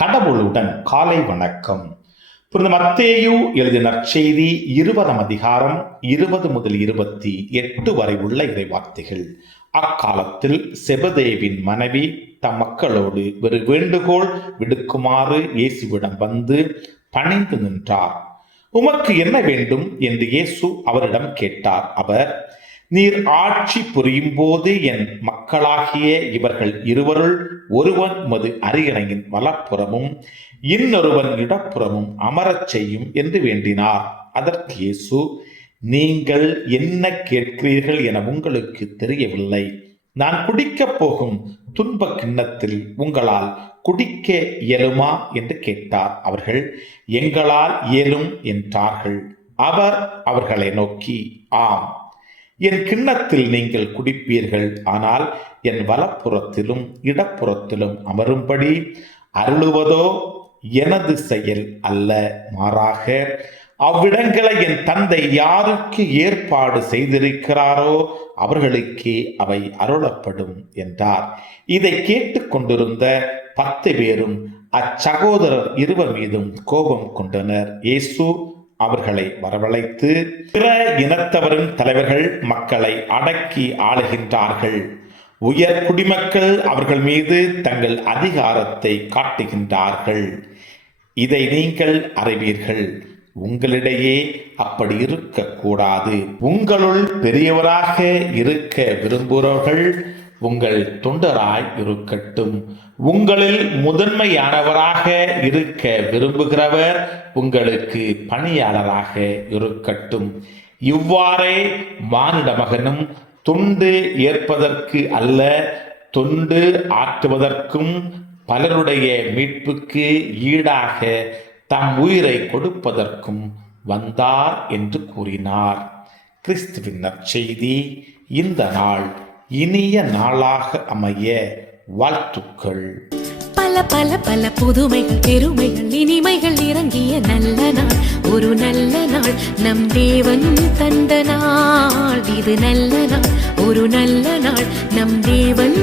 கடவுளுடன் காலை வணக்கம். புனித மத்தேயு எழுதிய நற்செய்தி 20 அதிகாரம் 20 முதல் 28 வரை உள்ள இறைவார்த்தைகள். அக்காலத்தில் செபதேவின் மனைவி தம் மக்களோடு ஒரு வேண்டுகோள் விடுக்குமாறு இயேசுவிடம் வந்து பணிந்து நின்றார். உமக்கு என்ன வேண்டும் என்று இயேசு அவரிடம் கேட்டார். அவர், நீர் ஆட்சி புரியும் போது என் மக்களாகிய இவர்கள் இருவருள் ஒருவன் உமது அரியணையின் வலப்புறமும் இன்னொருவன் இடப்புறமும் அமரச் செய்யும் என்று வேண்டினார். அதற்கு இயேசு, நீங்கள் என்ன கேட்கிறீர்கள் என உங்களுக்கு தெரியவில்லை. நான் குடிக்கப் போகும் துன்ப கிண்ணத்தில் உங்களால் குடிக்க இயலுமா என்று கேட்டார். அவர்கள், எங்களால் இயலும் என்றார்கள். அவர் அவர்களை நோக்கி, ஆம், என் கிண்ணத்தில் நீங்கள் குடிப்பீர்கள். ஆனால் என் வலப்புறத்திலும் இடப்புறத்திலும் அமரும்படி அருளுவதோ எனது செயல் அல்ல, மாறாக அவ்விடங்களை என் தந்தை யாருக்கு ஏற்பாடு செய்திருக்கிறாரோ அவர்களுக்கே அவை அருளப்படும் என்றார். இதை கேட்டுக் கொண்டிருந்த 10 பேரும் அச்சகோதரர் இருவர் மீதும் கோபம் கொண்டனர். இயேசு அவர்களை வரவழைத்து, பிற இனத்தவரின் தலைவர்கள் மக்களை அடக்கி ஆளுகின்றார்கள். உயர் குடிமக்கள் அவர்கள் மீது தங்கள் அதிகாரத்தை காட்டுகின்றார்கள். இதை நீங்கள் அறிவீர்கள். உங்களிடையே அப்படி இருக்கக்கூடாது. உங்களுள் பெரியவராக இருக்க விரும்புகிறவர்கள் உங்கள் தொண்டராய் இருக்கட்டும். உங்களில் முதன்மையானவராக இருக்க விரும்புகிறவர் உங்களுக்கு பணியாளராக இருக்கட்டும். இவ்வாறே மானிட மகனும் தொண்டு ஏற்பதற்கு அல்ல, தொண்டு ஆற்றுவதற்கும் பலருடைய மீட்புக்கு ஈடாக தம் உயிரை கொடுப்பதற்கும் வந்தார் என்று கூறினார். கிறிஸ்துவின் நற்செய்தி. இந்த நாள் இனிய நாளாக அமைய வாழ்த்துக்கள். பல பல பல புதுமைகள், பெருமைகள், இனிமைகள் இறங்கிய நல்ல நாள், ஒரு நல்ல நாள், நம் தேவன் தந்த நாள். இது நல்ல நாள், ஒரு நல்ல நாள், நம் தேவன்